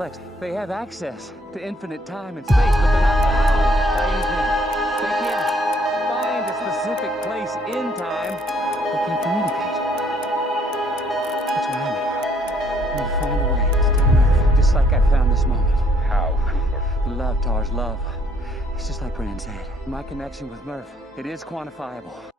complex. They have access to infinite time and space, but they're not bound by anything. They can't find a specific place in time. They can't communicate. That's why I'm here. I'm gonna find a way to tell Murph, just like I found this moment. How, Cooper? Love, Tars, love. It's just like Brand said. My connection with Murph, it is quantifiable.